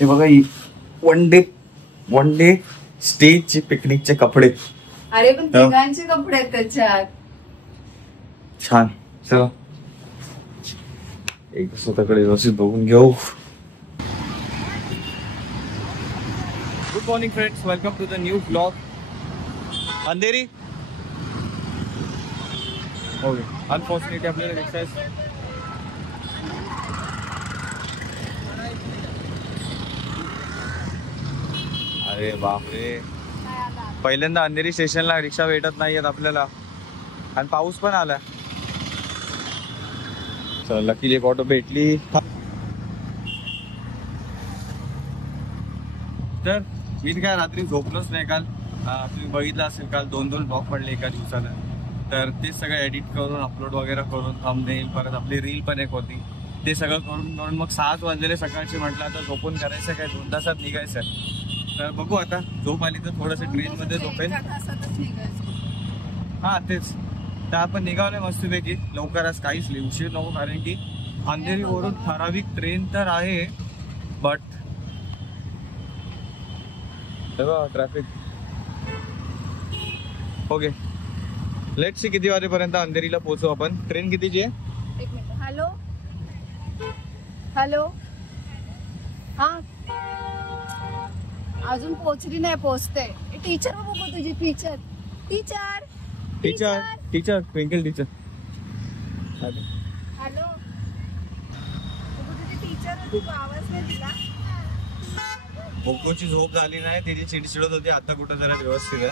हे बघा, one day स्टेजचे पिकनिकचे कपडे. अरे पण तिघांचे कपडे आहेत त्याच्यात. छान. चला एक स्वतःकडे व्यवस्थित बघून घेऊ. Good morning friends, welcome to the new blog. Andheri okay. Unfortunately आपल्याला रिक्षा अरे बापरे, पहिल्यांदा अंधेरी स्टेशनला रिक्षा भेटत नाहीयेत आपल्याला आणि पाऊस पण आला. चल लकीली एक ऑटो भेटली. तर मी काय रात्री झोपलोच नाही काल. तुम्ही बघितलं असेल काल 2 ब्लॉग पडले एका दिवसाला. तर ते सगळं एडिट करून अपलोड वगैरे करून थंबनेल, परत आपली रील पण एक होती, ते सगळं करून मग 7 वाजलेले सकाळचे. म्हटलं आता झोपून करायचं काय, 2 तासात निघायचं. तर बघू आता, झोप आली तर थोडंसं ट्रेनमध्ये झोपेल. हा तेच, तर आपण निघालोय मस्तपैकी लवकरच, काहीच उशीर नको, कारण की अंधेरीवरून ठराविक ट्रेन तर आहे, but traffic. Okay, let's see किती वाजेपर्यंत अंधेरीला पोहोचू आपण. ट्रेन कितीची आहे? 1 मिनिट. Hello hello. हा अजून पोहोचली नाही, पोहोचते. टीचर बघू तुझी, teacher teacher teacher teacher twinkle teacher. Hello, तुझी टीचर होती, तू आवाज नाही दिला. बोकोची झोप झाली नाही, तिची चिडचिडत होती. आता कुठं जरा व्यवस्थित आहे.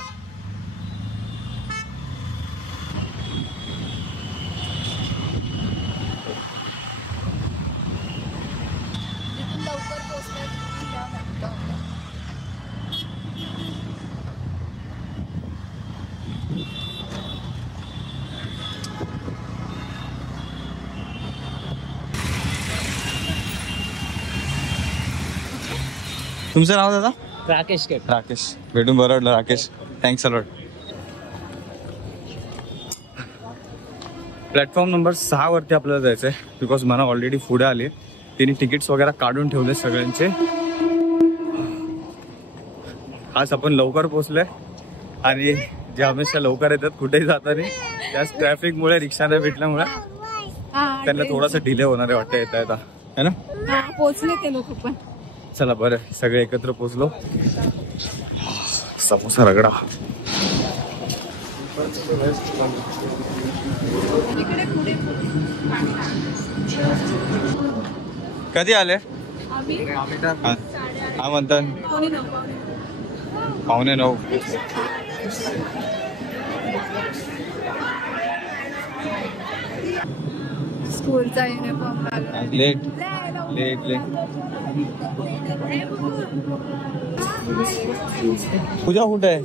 लवकर पोहोचते. तुमचं नाव दादा? राकेश. राकेश, भेटून बरं वाटलं Rakesh, thanks a lot. Platform number 6 वरती आपल्याला जायचंय, बिकॉज मला ऑलरेडी पुढे आले. तिने तिकीट्स वगैरे काढून ठेवले सगळ्यांचे. आज आपण लवकर पोहोचलोय आणि जे हमेशा लवकर येतात कुठेही जाताना, त्याच ट्रॅफिकमुळे, रिक्षा नाही भेटल्यामुळे त्यांना थोडासा डिले होणार आहे वाटतं येता येता, है ना? पोहोचले ते लोक पण. चला बरं, सगळे एकत्र पोहोचलो. समोसा रगडा. कधी आले? हा म्हणतात 8:45. स्कूलचा युनिफॉर्म लेट लेट लेट. पूजा कुठे आहे?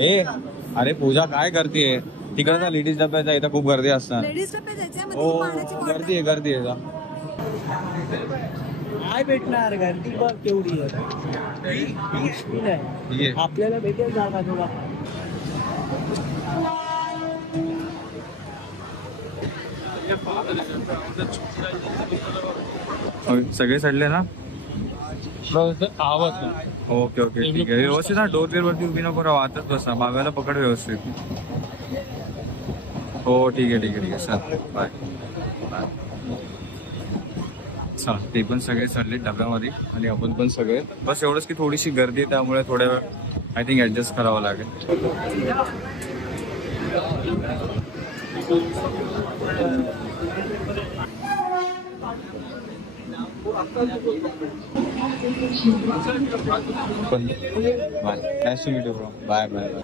ए अरे पूजा काय करतेय तिकडचा? लेडीज डब्याचा इथं खूप गर्दी असणार. हो गर्दी आहे. काय भेटणार, गर्दी बघ केवढी आहे. आपल्याला भेटेल जागा थोडा. सगळे चढले ना? आवाज. ओके ओके ठीक आहे. व्यवस्थित ना, डोर वेर वरती उभी नको राहू, आताच बसा, मागायला पकड व्यवस्थित. हो ठीक आहे सर, बाय बाय. चला, ते पण सगळे चढले डब्यामध्ये आणि आपण पण सगळे. बस एवढंच की थोडीशी गर्दी आहे, त्यामुळे थोड्या वेळ आय थिंक ऍडजस्ट करावं लागेल. Bye, nice to meet you bro. Bye bye bye.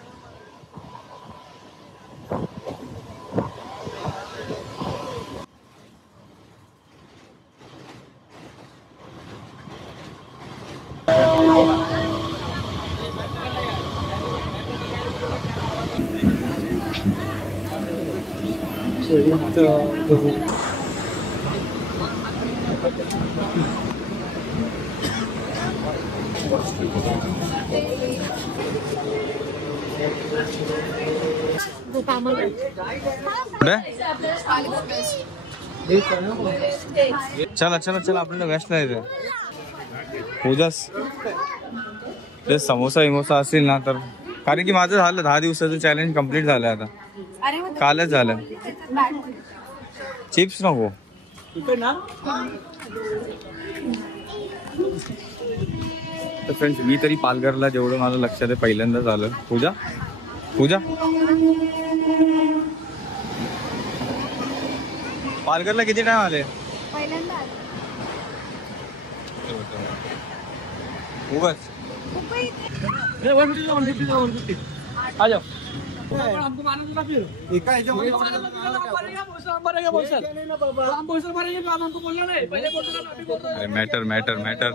चला चला चला आपल्याला वेस्टला यायचं पूजास ते समोसा विमोसा असेल ना तर, कारण की माझं झालं 10 दिवसाचं चॅलेंज कम्प्लीट झालं आता, कालच झालं. चिप्स नको. तर फ्रेंड्स मी तरी पालघरला जेवढं मला लक्षात आहे पहिल्यांदाच आलं. पूजा पूजा पालघरला किती टाइम आले? उगाच मॅटर मॅटर मॅटर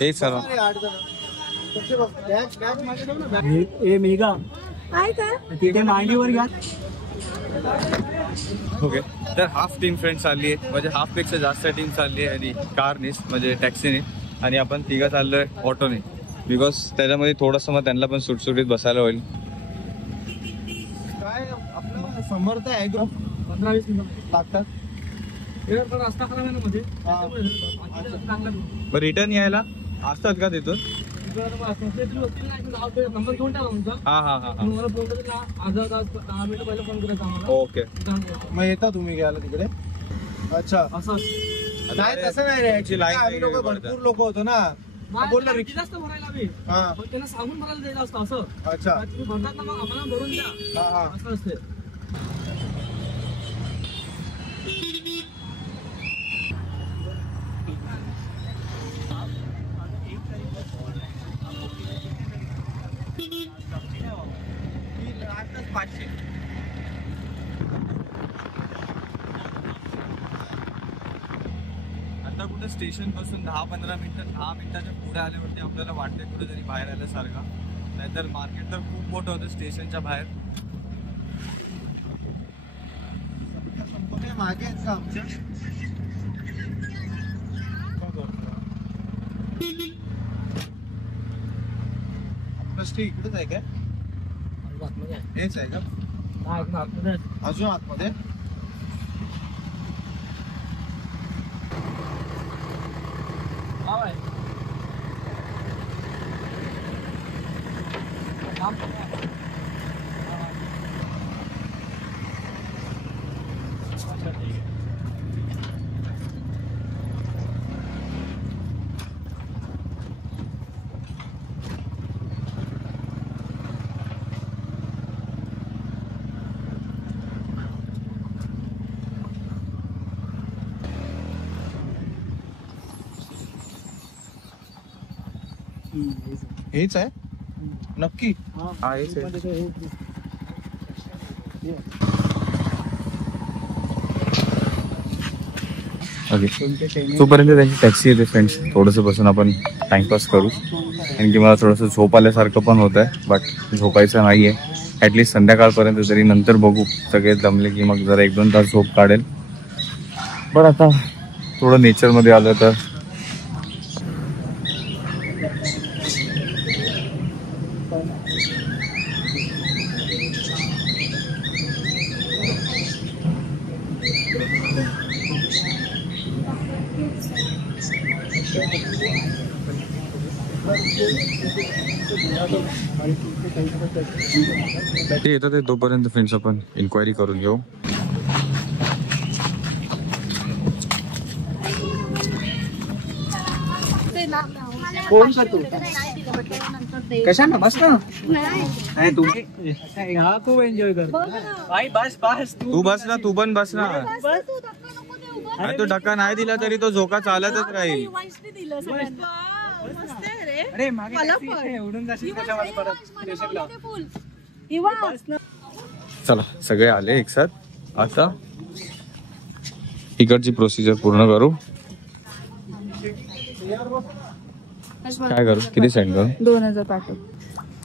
हे सर्व मेघा तिथे मांडीवर घ्या. ओके, तर हाफ टीम फ्रेंड्स चालली आहे, म्हणजे हाफ पेक्षा जास्त टीम चालली आहे आणि कारनेच म्हणजे टॅक्सीने, आणि आपण तिघं चाललोय ऑटोने, बिकॉज त्याच्यामध्ये थोडंसं मग त्यांना पण सुटसुटीत बसायला होईल. काय आपलं समर्थ आहे ग्रुप 15-20 मिनिट लागतात. रस्ता खराब आहे ना मध्ये, मग रिटर्न यायला असतात का तिथून? नंबर घेऊन टाका तुमचा. हा हा हा मला फोन करा, 10 मिनिटं पहिला फोन करायचा आम्हाला. ओके. मग येता तुम्ही घ्यायला तिकडे. अच्छा असं नाही, तसं नाही रे. ऍक्च्युली आम्ही लोक भरपूर लोक होतो ना, बोललो रिक्षा जास्त भरायला हवी, पण त्यांना सांगून भरायला द्यायचं असतं असं. अच्छा तुम्ही भरतात ना, मग आम्हाला भरून द्या असं असते. आता कुठे स्टेशन पासून 10-15 मिनिटाच्या पुढे आल्यावरती आपल्याला वाटतंय कुठेतरी बाहेर आल्यासारखा, नाहीतर मार्केट तर खूप मोठं होतं स्टेशनच्या बाहेर. मागे आमच्या आपलं इकडेच आहे काय? हेच आहे का? अजून आतमध्ये हेच आहे नक्की? हा हेच आहे. ओके, तोपर्यंत त्यांची टॅक्सी येते फ्रेंड्स, थोडंसं बसून आपण टाइमपास करू, कारण की मला थोडंसं झोप आल्यासारखं पण होत आहे, बट झोपायचं नाही आहे ॲटलिस्ट संध्याकाळपर्यंत तरी, नंतर बघू सगळे जमले की मग जरा 1-2 तास झोप काढेल. पण आता थोडं नेचरमध्ये आलं तर ते येतं. ते तोपर्यंत फ्रेंड्स आपण इन्क्वायरी करून घेऊ. फोन करतो कशाने? बस ना. नाही तुम्ही हा खूप एन्जॉय करतो. बस बस तू बस ना, तू पण बस ना. तो धक्का नाही दिला तरी तो झोका चालतच राहील. अरे मागे एवढून जाशील कशावर परत स्टेशनला. चला सगळे आले एक साथ, आता इकडची प्रोसिजर पूर्ण करू. काय करू, किती सेंड करू? 2000 पाठव.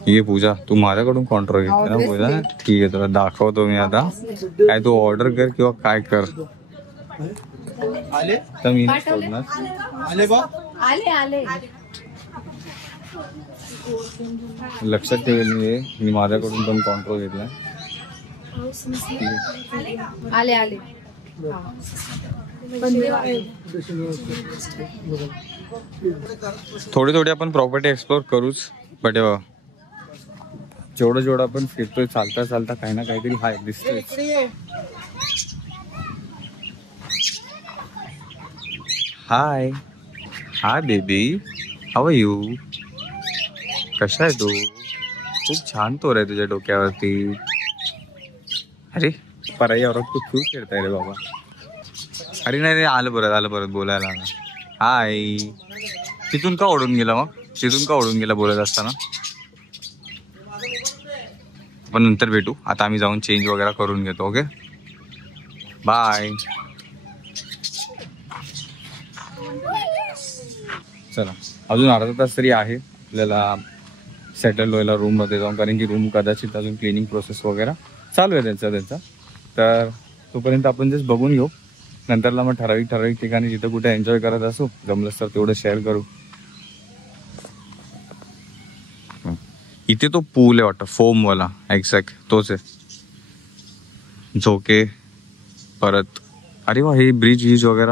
ये पूजा, तू माझ्याकडून कॉन्ट्रॅक्ट घेते ना पूजा? ठीक आहे, तुला दाखवतो मी आता. काय तू ऑर्डर कर किंवा काय कर, आले तर मी नाही पाठवले? सोडणार. आले बा. आले आले लक्षात ठेवेल मी माझ्याकडून पण कंट्रोल घेतला. आले आले थोडी आपण प्रॉपर्टी एक्सप्लोर करूच, बट जेवढं आपण फिरतोय चालता काही ना काहीतरी हाय दिसतोय. Hi hi baby, how are you? कशा आहे तू? खूप छान तोर आहे तुझ्या डोक्यावरती. अरे पराई औरत तू खूप खेळताय रे बाबा. अरे नाही आलं परत बोलायला आलं. हाय. तिथून का ओढून गेला मग? तिथून का ओढून गेला बोलत असताना? पण नंतर भेटू. आता आम्ही जाऊन चेंज वगैरे करून घेतो. Okay bye. चला अजून अर्धा तास तरी आहे आपल्याला सेटल व्हायला रूममध्ये जाऊन, कारण की रूम कदाचित अजून क्लिनिंग प्रोसेस वगैरे चालू आहे त्यांचा. तर तोपर्यंत आपण जस्ट बघून घेऊ. नंतरला मग ठराविक ठिकाणी जिथं कुठे एन्जॉय करत असू, जमलंच तर तेवढं शेअर करू. इथे तो पूल आहे वाटतं, फोमवाला. एक्झॅक्ट तोच आहे. झोके परत. अरे वा, हे ब्रिज वगैरे.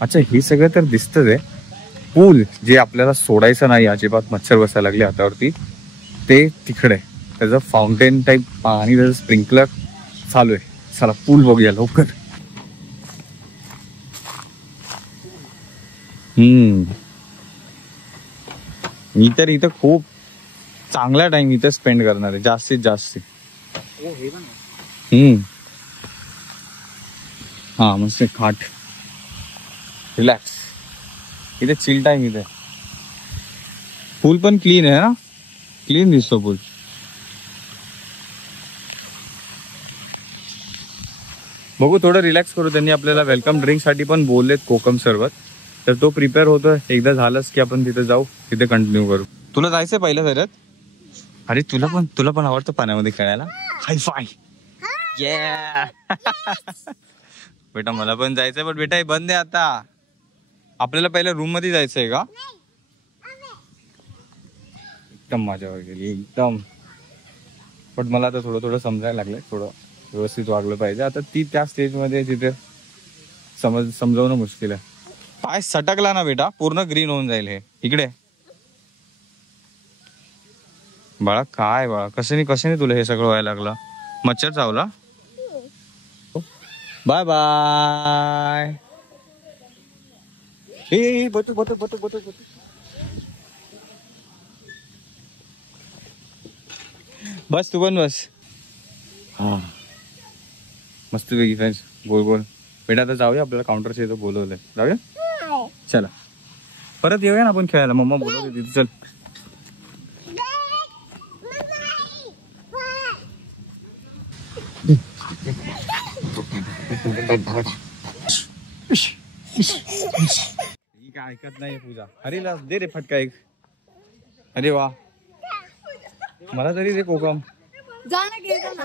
अच्छा हे सगळं तर दिसतच आहे. पूल जे आपल्याला सोडायचं नाही अजिबात, मच्छर बसायला लागले हातावरती, ते तिकडे त्याचं फाउंटेन टाईप पाणी, त्याचं स्प्रिंकलर चालू आहे. चला पूल बघूया लवकर. मी तर इथं खूप चांगला टाइम इथं स्पेंड करणार आहे, जास्तीत जास्त. हा मस्त खाट, रिलॅक्स. इथे चिल टाइम. इथे पूल पण क्लीन आहे ना, क्लीन दिसतो पूल. बघू थोडं रिलॅक्स करू. त्यांनी आपल्याला वेलकम ड्रिंक साठी पण बोललेत, कोकम सरबत. तर तो प्रिपेअर होतोय. एकदा झालंच की आपण तिथे जाऊ, तिथे कंटिन्यू करू. तुला जायचंय पहिल्या फेऱ्यात? अरे तुला पण आवडतं पाण्यामध्ये खेळायला? हाय फाय. बेटा मला पण जायचंय, पण बेटा हे बंद आहे आता. आपल्याला पहिल्या रूम मध्ये जायचंय का? एकदम माझ्यावर गेली एकदम. पण मला आता थोडं समजायला लागलंय, थोडं व्यवस्थित वागलं पाहिजे. आता ती त्या स्टेज मध्ये जिथे समजवणं मुश्किल आहे. पाय सटकला ना बेटा, पूर्ण ग्रीन होऊन जाईल. हे इकडे बाळा. काय बाळा, कशाने तुला हे सगळं व्हायला लागलं? मच्छर चावला? Bye bye. हे बटू. बस तू पण बस. हा मस्त पैकी फ्रेंड्स, गोल. बेटा आता जाऊया, आपल्याला काउंटरच्या इथं बोलवलंय. जाऊया चला. परत येऊया ना आपण खेळायला. मम्मा बोलवते तिथे. चल. काय ऐकत नाही पूजा. अरे ला दे रे फटका एक. अरे वा, मला तरी दे कोकम. जा ना, घे जा ना.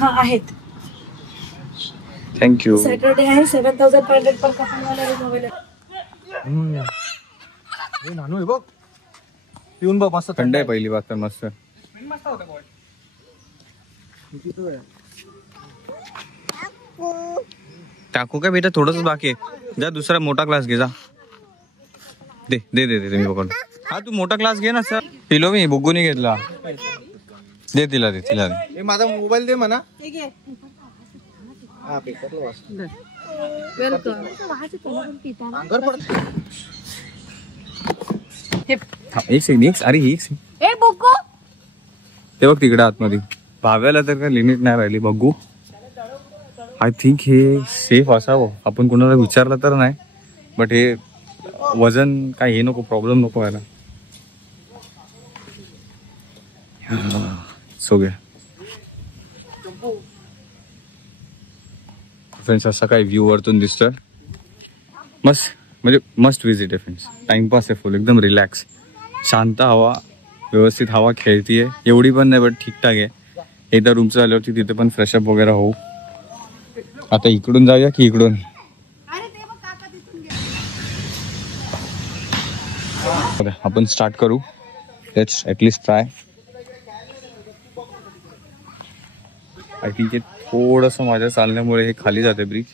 हा आहेत. थँक्यू. सॅटरडे आहे. 7,500 पर कपलवाला रूम अवेलेबल. नानू आहे बघ, पिऊन बघ. मस्त थंड आहे पहिली बात तर. मस्त टाकू का बेटा? थोडंच बाकी आहे. जा दुसरा मोठा ग्लास घे. जा दे मी पकडून. हा तू मोठा ग्लास घे ना सर. पिलो मी बुग्गूनी घेतला. दे तिला दे. माझा मोबाईल दे म्हणा. एक सेकंड. अरे एक सेकंड. ए बुक्कू, ते बघ तिकडे आतमध्ये. भाव्याला तर काय लिमिट नाही राहिली. बघू. आय थिंक हे सेफ असावं. आपण कोणाला विचारलं तर नाही, बट हे वजन काय हे नको, प्रॉब्लेम नको व्हायला. सो घ्या फ्रेंड्स, असा काही व्ह्यू वरतून दिसतोय. मस्त म्हणजे मस्ट विजिट आहे फ्रेंड्स. टाइमपास आहे फुल, एकदम रिलॅक्स, शांत हवा, व्यवस्थित हवा खेळतीये, एवढी पण नाही बट ठीकठाक आहे. एकदा रूमचं झाल्यावरती तिथे पण फ्रेशअप वगैरे होऊ. आता इकडून जाऊया की इकडून? आपण स्टार्ट करू. Let's at least try. I think हे थोडंसं माझ्या चालण्यामुळे हे खाली जाते ब्रिज.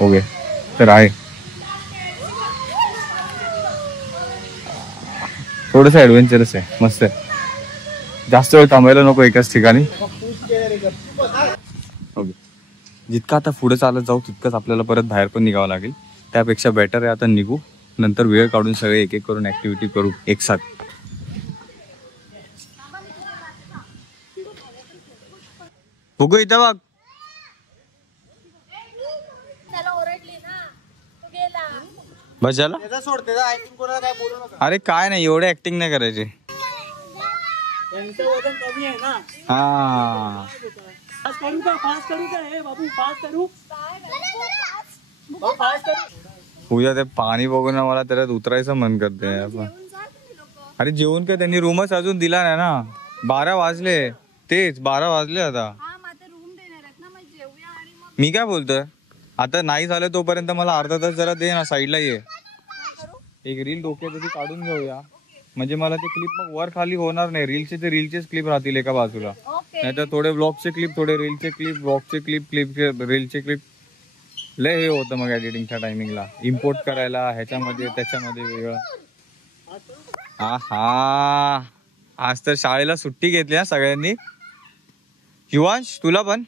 ओके तर आहे थोडंसं ॲडव्हेंचरस आहे, मस्त आहे. जास्त वेळ थांबायला नको एकाच ठिकाणी. ओके जितकं आता पुढे चालत जाऊ तितकंच आपल्याला परत बाहेर पण निघावं लागेल. त्यापेक्षा बेटर आहे आता निघू, नंतर वेळ काढून सगळे एक एक करून ऍक्टिव्हिटी करू एक साथ. बघू इथं बघ. बस झालं. अरे काय नाही, एवढे ऍक्टिंग नाही करायचे. हा पूजा ते पाणी बघून ना मला त्याच्यात उतरायचं मन करते. अरे जेवण काय त्यांनी रूमच अजून दिला नाही ना. 12 वाजले, तेच 12 वाजले आता. मी काय बोलतोय, आता नाही झालं तोपर्यंत मला अर्धा तास जरा दे ना, साईडला ये. एक रील डोक्यात काढून घेऊया, म्हणजे मला ते क्लिप मग वर खाली होणार नाही. रीलचे ते रीलचेच क्लिप राहतील एका बाजूला, नाहीतर थोडे ब्लॉगचे क्लिप, थोडे रीलचे क्लिप, ब्लॉगचे क्लिप, रीलचे क्लिप. लय हे होतं मग एडिटिंगच्या टायमिंगला, इम्पोर्ट करायला ह्याच्यामध्ये त्याच्यामध्ये वेगळं. हा आज तर शाळेला सुट्टी घेतली हा सगळ्यांनी. युवांश तुला पण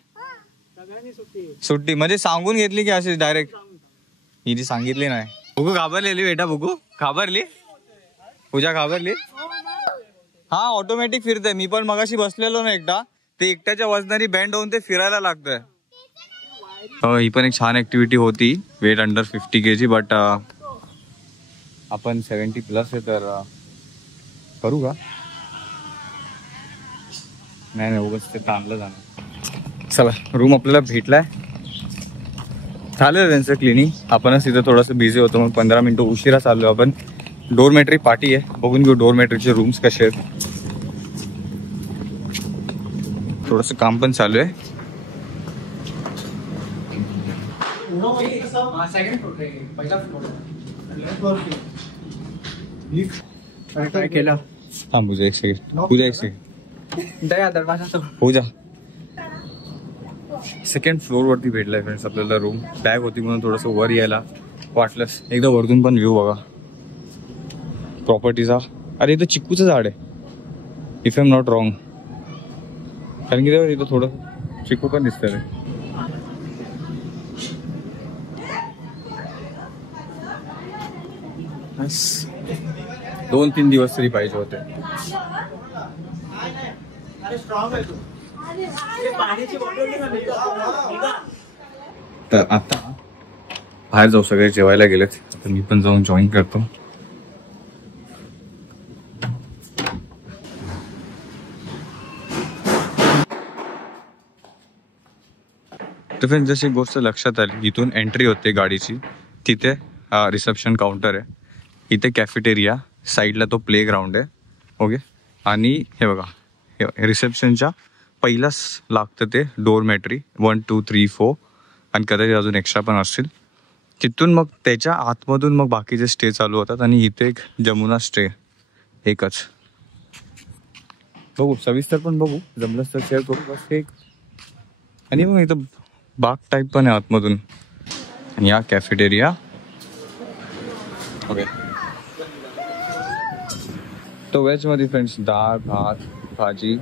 सुट्टी म्हणजे सांगून घेतली की अशी डायरेक्ट? हिने सांगितली नाही. बघू घाबरलेली बेटा, बघू घाबरली. पूजा घाबरली. हा ऑटोमॅटिक फिरतंय. मी पण मगाशी बसलेलो ना एकटा, ते एकट्याच्या वजनाने बँड होऊन ते फिरायला लागतंय. ही पण एक छान ऍक्टिव्हिटी होती. वेट अंडर 50 kg बट आपण 70+ आहे तर करू का? नाही नाही उगाच ते ताणलं जाणार. चला रूम आपल्याला भेटलाय, झालं त्यांचं क्लिनिंग. आपणच तिथं थोडंसं बिझी होतो मग 15 मिनिटं उशिरा चाललो आपण. डोरमेट्री पार्टी आहे, बघून घेऊ डोरमेट्रीचे रूम्स कसे आहेत. थोडंसं काम पण चालू आहे. काय केलं? हा पूजा एक सेकंड, पूजा एक सेकंड हो जा. सेकंड फ्लोर वरती भेटलाय फ्रेंड्स आपल्याला रूम. बॅग होती म्हणून थोडंसं वर यायला वाटलंच. एकदा वरतून पण व्ह्यू बघा प्रॉपर्टीचा. अरे इथं चिक्कूचं झाड आहे if I am not wrong, कारण की इथं थोडं चिक्कू पण दिसतंय. दोन 3 दिवस तरी पाहिजे होते. तर आता बाहेर जाऊ, सगळे जेवायला गेलेत. तर मी पण जाऊन जॉईन करतो. तर फ्रेंड्स जशी गोष्ट लक्षात आली, इथून एंट्री होते गाडीची, तिथे रिसेप्शन काउंटर आहे, इथे कॅफेटेरिया, साईडला तो प्ले ग्राउंड आहे. ओके आणि हे बघा रिसेप्शनच्या पहिलाच लागतं ते डोरमेट्री 1 2 3 4 आणि कदाचित अजून एक्स्ट्रा पण असतील. तिथून मग त्याच्या आतमधून मग बाकीचे स्टे चालू होतात. आणि इथे एक जमुना स्टे एकच. बघू सविस्तर पण बघू, जमलंच तर शेअर करू बस एक. आणि मग इथं बाग टाईप पण आहे आतमधून. आणि या कॅफेटेरिया. ओके तो व्हेजमध्ये फ्रेंड्स डाळ भात भाजी,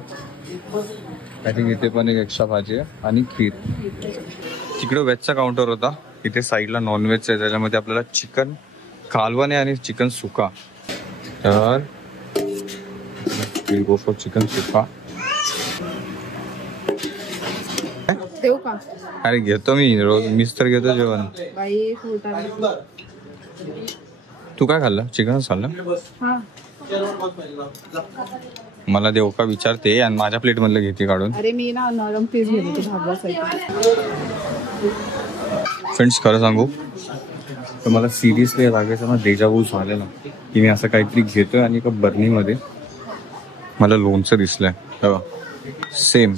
आय थिंक इथे पण एक एक्स्ट्रा भाजी आहे आणि खीर. तिकडे व्हेजचा काउंटर होता, इथे साईडला नॉनव्हेजचं आहे, त्याच्यामध्ये आपल्याला चिकन कालवण आहे आणि चिकन सुका. तर गो फॉर चिकन सुका. देऊ का? अरे घेतो मी रोज, मीच तर घेतो जेवण. तू काय खाल्लं? चिकनच खाल्लं. मला देऊ का विचारते आणि माझ्या प्लेट मधलं घेते काढून. अरे मी ना नरम पीस घेते भाजण्यासाठी. फ्रेंड्स खरं सांगू तर मला सिरियसली लागायचं ना डेजावू झालेला की मी असं काहीतरी घेतोय आणि एका बर्नीमध्ये मला लोणचं दिसलंय बघा सेम.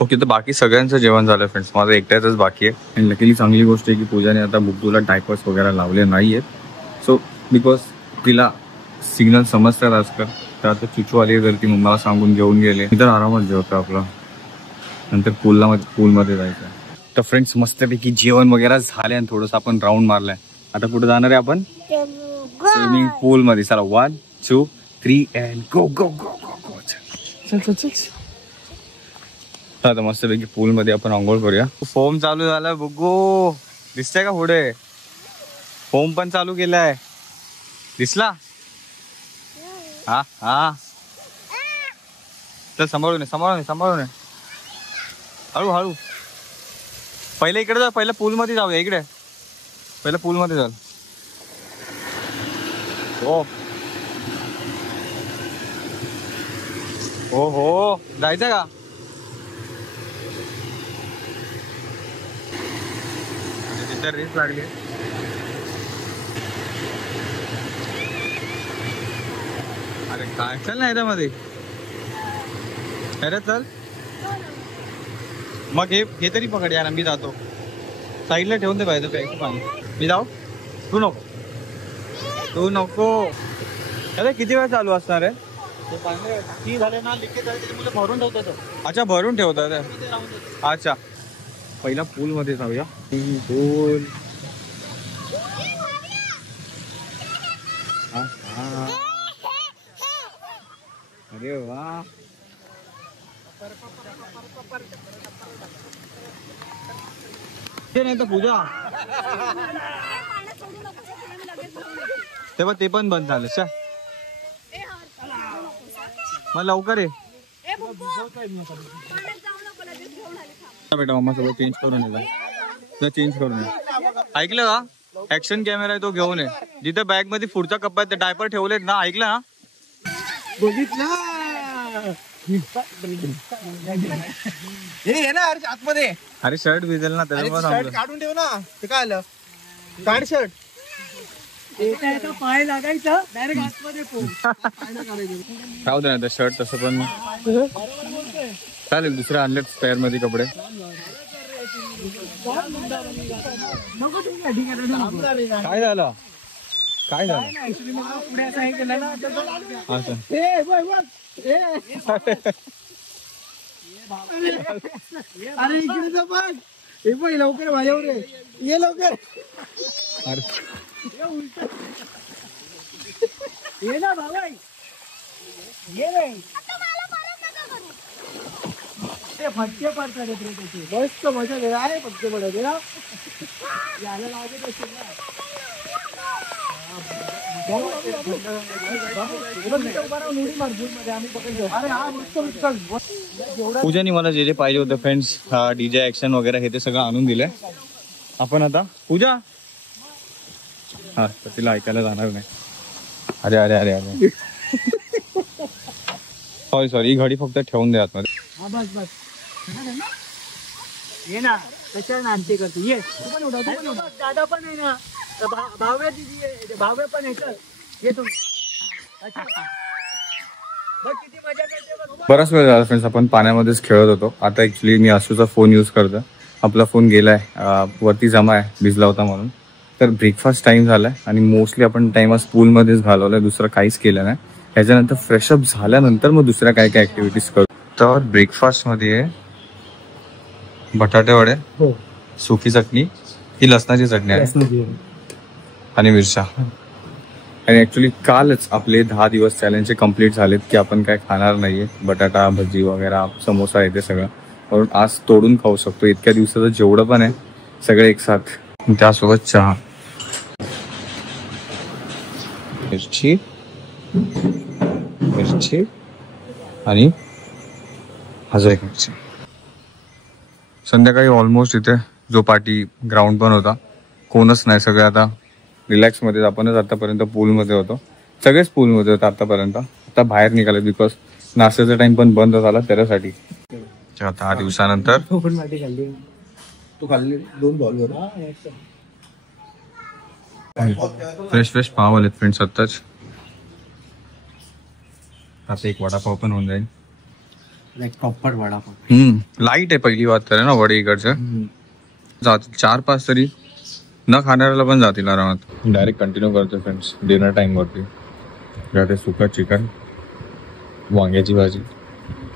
ओके तर बाकी सगळ्यांचं जेवण झालं फ्रेंड्स, माझं एकट्याचंच बाकी आहे. आणि लकीली चांगली गोष्ट आहे की पूजाने आता बुद्धूला डायपर्स वगैरे लावले नाही आहेत. सो बिकॉज तिला सिग्नल समजतात आजकाल, तर आता चिचू आली तर ती मम्माला सांगून घेऊन गेले. इतर आरामात जेवतो आपला, नंतर पूलमध्ये जायचं. तर फ्रेंड्स मस्तपैकी जेवण वगैरे झाले आणि थोडंसं आपण राऊंड मारलाय. आता कुठे जाणार आहे आपण? स्विमिंग पूलमध्ये. चला 1 2 3 अँड गो गो गो गो गो. चल चल चल. आता मस्तपैकी पूलमध्ये आपण आंघोळ करूया. फोम चालू झाला बघू, दिसतंय का पुढे? फोम पण चालू केलाय, दिसला? हा हा चल सांभाळून हळू हळू. पहिले इकडे जा, पहिलं पूलमध्ये जाऊया. इकडे पहिलं पूलमध्ये जाल. हो हो हो जायचं का? तिथे रेस लागली. अरे काय चल ना ह्याच्यामध्ये. अरे चल मग हे तरी पकड यार, मी जातो. साईडला ठेवून दे पाहिजे प्यायचं पाणी. मी जाऊ? तू नको. अरे किती वेळ चालू असणार आहे? झाले ना लिकेज झाले भरून ठेवतो. अच्छा भरून ठेवतात. अच्छा पहिला पूल मध्ये जाऊया. पूल अरे वा. ते नाही तर पूजा तेव्हा ते पण बंद झालं. मग लवकर ये बेटा, मम्मा सोबत चेंज करून ये. चेंज करून ये. ऐकलं का? ऍक्शन कॅमेरा आहे तो घेऊन ये. जिथे बॅग मध्ये पुढचा कप्प्यात डायपर ठेवलेत ना, ऐकलं ना? आतमध्ये. अरे शर्ट भिजेल ना, त्याच्यामुळे काढून ठेव ना. ते काय आलं? काढ शर्ट. पाय लागायचा डायरेक्ट आतमध्ये राहू दे ना शर्ट. तसं पण चालेल, दुसरे आणलेत स्पेअर मध्ये कपडे. काय झालं? काय झालं? अरे इकडे बघ. हे बघ लवकर माझ्यावर ये. लवकर ये ना भावा, ये रे. ते फटके पडतात त्याचे. मस्त मजा घे. आहे फटके पडत ना. याला लागत असेल ना. पूजाने मला जे पाहिजे होतं फ्रेंड्स, डीजे ऍक्शन वगैरे हे ते सगळं आणून दिलंय. आपण आता पूजा हा तर तिला ऐकायला जाणार नाही. अरे अरे अरे अरे सॉरी ही घडी फक्त ठेवून द्या आतमध्ये. हा बस ये ना. कशा नांदते करतो. ये तू पण उठा. दादा पण आहे ना. भाव्या दिदी, भाव्या पण येतात. ये तुम्ही. किती मजा करते. बराच वेळ झाला फ्रेंड्स आपण पाण्यामध्येच खेळत होतो. आता ऍक्च्युली मी आशूचा फोन यूज करतो. आपला फोन गेलाय वरती जमा आहे, भिजला होता म्हणून. तर ब्रेकफास्ट टाइम झालाय आणि मोस्टली आपण टाइम आज पूलमध्येच घालवलाय, दुसरं काहीच केलं नाही. ह्याच्यानंतर फ्रेशअप झाल्यानंतर मग दुसऱ्या काय काय ऍक्टिव्हिटीज करू. तर ब्रेकफास्ट मध्ये बटाटे वडे, सुकी चटणी, ही लसणाची चटणी आहे आणि मिरच्या. आणि ऍक्च्युली कालच आपले 10 दिवस चॅलेंज कम्प्लीट झालेत की आपण काय खाणार नाहीये. बटाटा भजी वगैरे, समोसा येते सगळं, म्हणून आज तोडून खाऊ शकतो. इतक्या दिवसाचं जेवढं पण आहे सगळे एक साथ. त्यासोबत चहा, मिरची आणि अजून एक मिनिट. संध्याकाळी ऑलमोस्ट इथे जो पार्टी ग्राउंड पण होता, कोणच नाही, सगळे आता रिलॅक्समध्ये. आपणच आतापर्यंत पूलमध्ये होतो, सगळेच पूलमध्ये होते आतापर्यंत. आता बाहेर निघाले बिकॉज नाश्त्याचा टाइम पण बंद झाला त्याच्यासाठी. आता 8 दिवसानंतर तू खाल्ली 2 बॉल फ्रेश पाव आलेत फ्रेंड्स आत्ताच. आता एक वडापाव पण होऊन जाईल. प्रॉपर वडापाव. लाईट आहे पहिली बात तर ना वडे इकडचं. जातील 4-5 तरी न खाणाऱ्याला पण जातील आरामात. डायरेक्ट कंटिन्यू करतो फ्रेंड्स डिनर टाइम वरती. त्यात सुका चिकन, वांग्याची भाजी,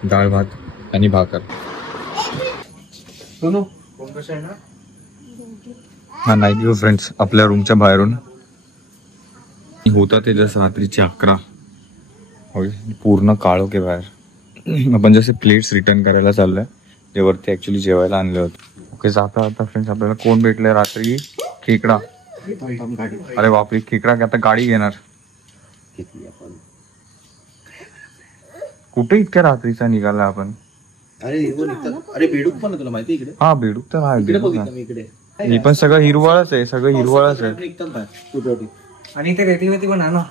डाळ भात आणि भाकर. हा नाईट व्ह्यू फ्रेंड्स आपल्या रूमच्या बाहेरून होता. ते जसं रात्रीचे 11 पूर्ण काळोखे बाहेर. आपण जसे प्लेट्स रिटर्न करायला चाललोय, जे वरती ऍक्च्युली जेवायला आणले होते. ओके, जाता आता फ्रेंड्स आपल्याला कोण भेटले रात्री? खेकडा. अरे बापरे, खेकडा. आता गाडी घेणार. कुठे इतक्या रात्रीचा निघाला आपण? अरे बेडूक पण तुला माहिती इकडे? हा बेडूक तर आहे. इकडे हे पण सगळं हिरवळच आहे, सगळं हिरवळच आहे. आणि ते रेतीवरती पण आहे ना.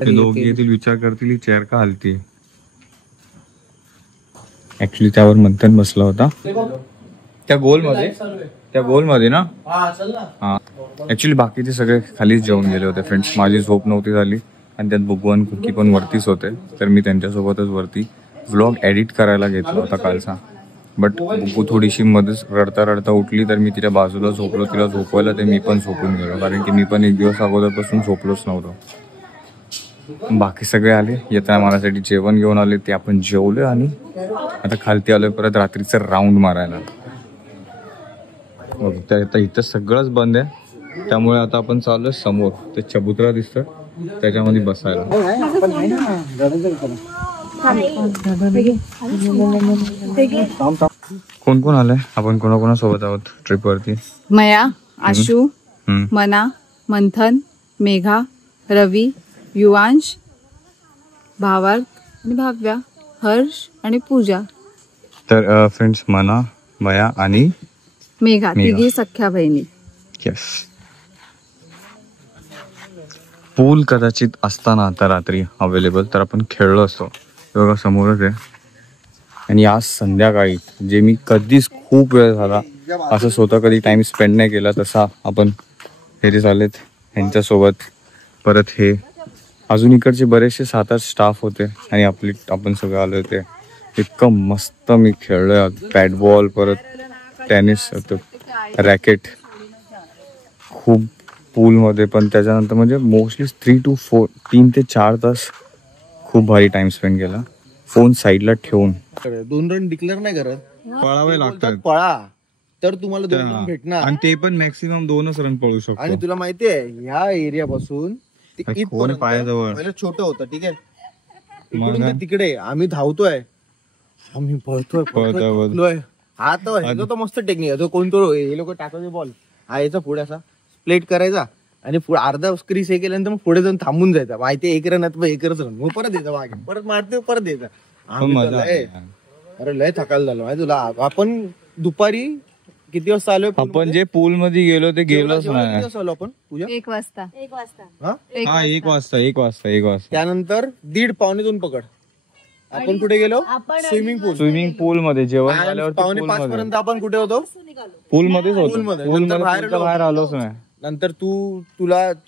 ते लोक येतील विचार करतील ही चेअर का हलती. ऍक्च्युली त्यावर मंथन बसला होता त्या गोलमध्ये ना. हा ऍक्च्युली बाकीचे सगळे खालीच जेवून गेले होते फ्रेंड्स. माझी झोप नव्हती झाली आणि त्यात बुगवान कुकी पण वरतीच होते, तर मी त्यांच्यासोबतच वरती व्लॉग एडिट करायला घेतला होता कालचा. बट बुगू थोडीशी मध्येच रडता उठली, तर मी तिच्या बाजूला झोपलो. तिला झोपवायला ते मी पण झोपून गेलो, कारण की मी पण एक दिवस अगोदरपासून झोपलोच नव्हतो. बाकी सगळे आले, येताना माझ्यासाठी जेवण घेऊन आले, ते आपण जेवलो आणि आता खालती आलोय परत रात्रीचं राऊंड मारायला. आता इथं सगळंच बंद आहे, त्यामुळे आता आपण चाललोय समोर. ते चबुतरा दिसतं त्याच्यामध्ये बसायला. कोण कोण आलंय? आपण कोणाकोणासोबत आहोत ट्रिपवरती? मया, आशू, मना, मंथन, मेघा, रवी, युवांश, भावार्थ आणि भाव्या, हर्ष आणि पूजा. तर फ्रेंड्स मना, मया आणि मेघा, तिघी सख्या बहिणी. येस. पूल कदाचित असताना आता रात्री अवेलेबल तर आपण खेळलो असतो. बघा समोरच आहे. आणि आज संध्याकाळी जे मी कधीच खूप वेळ झाला असं स्वतः कधी टाइम स्पेंड नाही केला तसा आपण हे जे चालेत ह्यांच्यासोबत. परत हे अजून इकडचे बरेचसे 7-8 स्टाफ होते आणि आपण सगळं आलो होते. इतकं मस्त मी खेळलोय. बॅट बॉल, परत टेनिस, रॅकेट, खूप पूलमध्ये पण. त्याच्यानंतर म्हणजे मोस्टली 3 ते 4 तास खूप भारी टाइम स्पेंड केला. फोन साईडला ठेवून 2 रन डिक्लेअर नाही करत, पळावे लागतात. पळा तर तुम्हाला 2 रन भेटणार. आणि ते पण मॅक्सिमम 2च रन पळू शकतो. आणि तुला माहितीये ह्या एरिया पासून पायाजवळ पहिलं छोटं होतं, ठीक आहे. इकडून ते तिकडे आम्ही धावतोय, आम्ही पळतोय. हा तर मस्त टेक्निक आहे. तो कोणतो हे लोक टाकायचे बॉल हा याचा पुढे असा प्लेट करायचा आणि अर्धा क्रीज हे केल्यानंतर मग पुढे जाऊन थांबून जायचा. माहिती 1 रन 1च रन, मग परत यायचा मागे, परत मारते परत यायचा. अरे लय थकायला झालो माहिती तुला. आपण दुपारी किती वाजता आलोय? आपण जे पूल मध्ये गेलो ते गेलोच नाही. आपण पूजा 1 वाजता. हा 1 वाजता. त्यानंतर 1:30-2 पकड. आपण कुठे गेलो? स्विमिंग पूल मध्ये. जेवण झाल्यावर 4:45 पर्यंत आपण कुठे होतो? पूल मध्येच होतो. बाहेर आलोच नाही. नंतर तू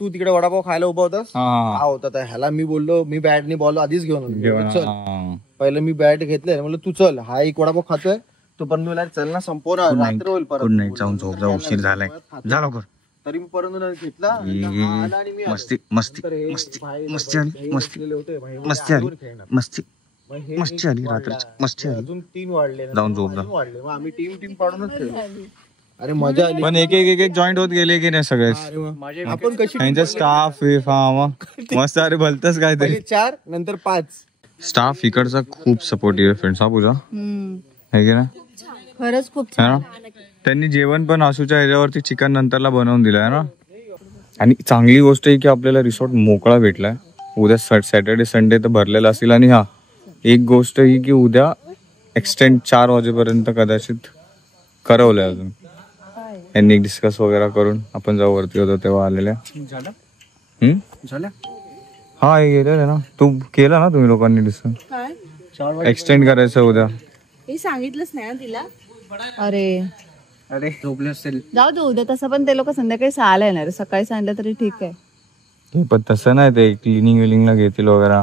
तिकडे वडापाव खायला उभा होतास. हा होता. ह्याला मी बोललो, मी बॅट नि बॉल आधीच घेऊन चल. पहिलं मी बॅट घेतलंय, म्हणलं तू चल, हा एक वडापाव खातोय तो पण मला चल ना संपव ना, रात्र होईल परत. जाऊन झोप जा, उशीर झालाय, जा लवकर. तरी मी परत घेतला. मस्ती आली रात्रीची, मस्ती आली. अजून 3 वाढले, जाऊन झोप जा. मग आम्ही टीम पाडूनच खेळलो. अरे मजा आली. पण एक जॉईंट होत गेले की नाही सगळे. आपण कशी त्यांचा स्टाफ मस्त. अरे भलतच काय तरी. 4 नंतर 5 स्टाफ इकडचा खूप सपोर्टिव्ह आहे फ्रेंड्स. हा पूजा आहे की ना, खरंच खूप त्यांनी जेवण पण आशूच्या ह्याच्यावरती चिकन नंतरला बनवून दिलंय ना. आणि चांगली गोष्ट आहे की आपल्याला रिसॉर्ट मोकळा भेटलाय. उद्या सॅटर्डे संडे तर भरलेला असेल. आणि हा एक गोष्ट ही की उद्या एक्सटेंड 4 वाजेपर्यंत कदाचित करवलंय अजून. यांनी डिस्कस वगैरे करून आपण जेव्हा वरती होतो तेव्हा आलेल्या. हा हे गेलेलं ना, तू केला ना तुम्ही लोकांनी डिस्कस एक्सटेंड करायचं उद्या. हे सांगितलंच नाही ना तिला. अरे झोपले असेल. जाऊ दे उद्या, तसं पण ते लोक संध्याकाळी 6ला येणार, सकाळी सांगितलं तरी ठीक आहे. पण तसं नाही, ते क्लिनिंग विलिंगला घेतील वगैरे.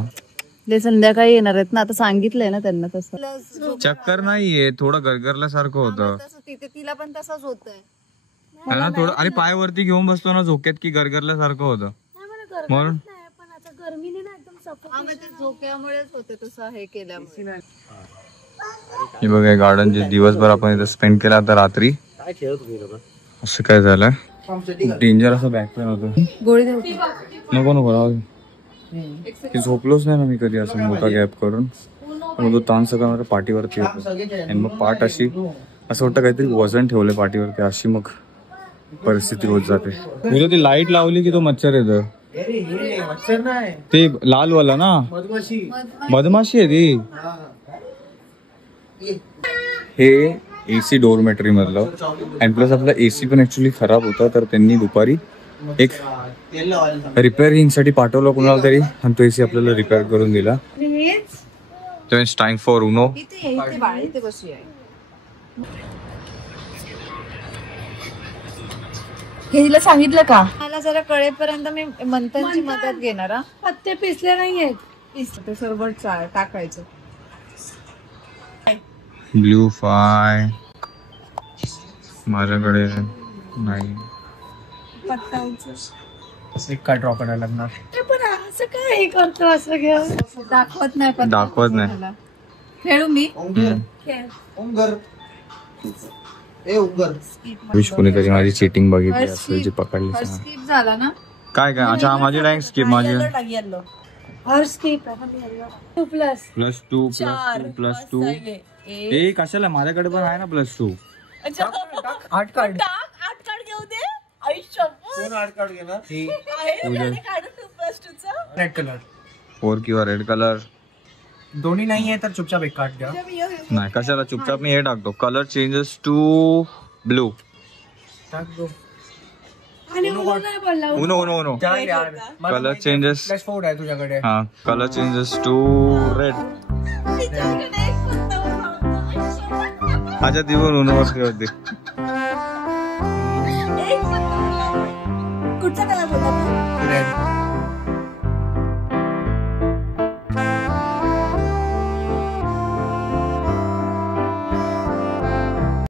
ते संध्याकाळी येणार आहेत ना, आता सांगितलंय ना त्यांना तसं. चक्कर नाहीये, थोडं गरगरल्यासारखं होतं. तिथे तिला पण तसंच होतंय ना थोडं. अरे पायावरती घेऊन बसलो ना झोक्यात की गरगरल्यासारखं होतं म्हणून. झोक्यामुळेच होते तसं हे केल्यामुळे. हे बघा गार्डन जे दिवसभर आपण इथं स्पेंड केला, आता रात्री असं काय झालंय. डेंजर असं बॅक पेन होतं. गोळी नको नको राहू दे. झोपलोच नाही ना मी कधी असं मोठा गॅप करून. मग तो ताण सगळं पाठीवरती होतो आणि मग पाठ अशी असं वाटतं काहीतरी वजन ठेवलंय पाठीवरती, अशी मग परिस्थिती होत जाते. उद्या ती लाईट लावली की तो मच्छर येतं. ते लाल वाला ना, मधमाशी आहे ती. हे एसी डोरमेटरी मधलं, आणि प्लस आपला एसी पण ऍक्च्युली खराब होता, तर त्यांनी दुपारी एक रिपेअरिंग साठी पाठवलं कुणाला तरी, आणि तो एसी आपल्याला रिपेअर करून दिला. It's time for Uno. हे तिला सांगितलं का? मला जरा कळेपर्यंत मी मंथनची मदत घेणार. पत्ते पिसले नाहीयेत, ते सर्व टाकायचं. ब्लू फाय माझ्याकडे नाही. एक काय ड्रॉ करायला लागणार. पण असं काय करतो, असं घ्या दाखवत नाही. पण दाखवत नाही. खेळू मी. विश कोणीतरी माझी चीटिंग बघितली असेल, जी पकडली. स्किप झाला ना काय काय. अच्छा माझी रँक स्किप. माझी +2 ए कशाला, माझ्याकडे पण आहे ना +2. 8 कार्ड घेऊ दे. कोण 8 कार्ड घेणार. रेड कलर 4 किंवा रेड कलर दोन्ही नाहीये तर चुपचाप एक कार्ड घ्या. नाही कशाला, चुपचाप मी हे टाकतो. Colour changes to blue. Uno colour changes. +4 आहे तुझ्याकडे. हा कलर चेंजेस टू रेड. अच्छा दिवून उनो वरती होते. कुठचा कलर बोलला?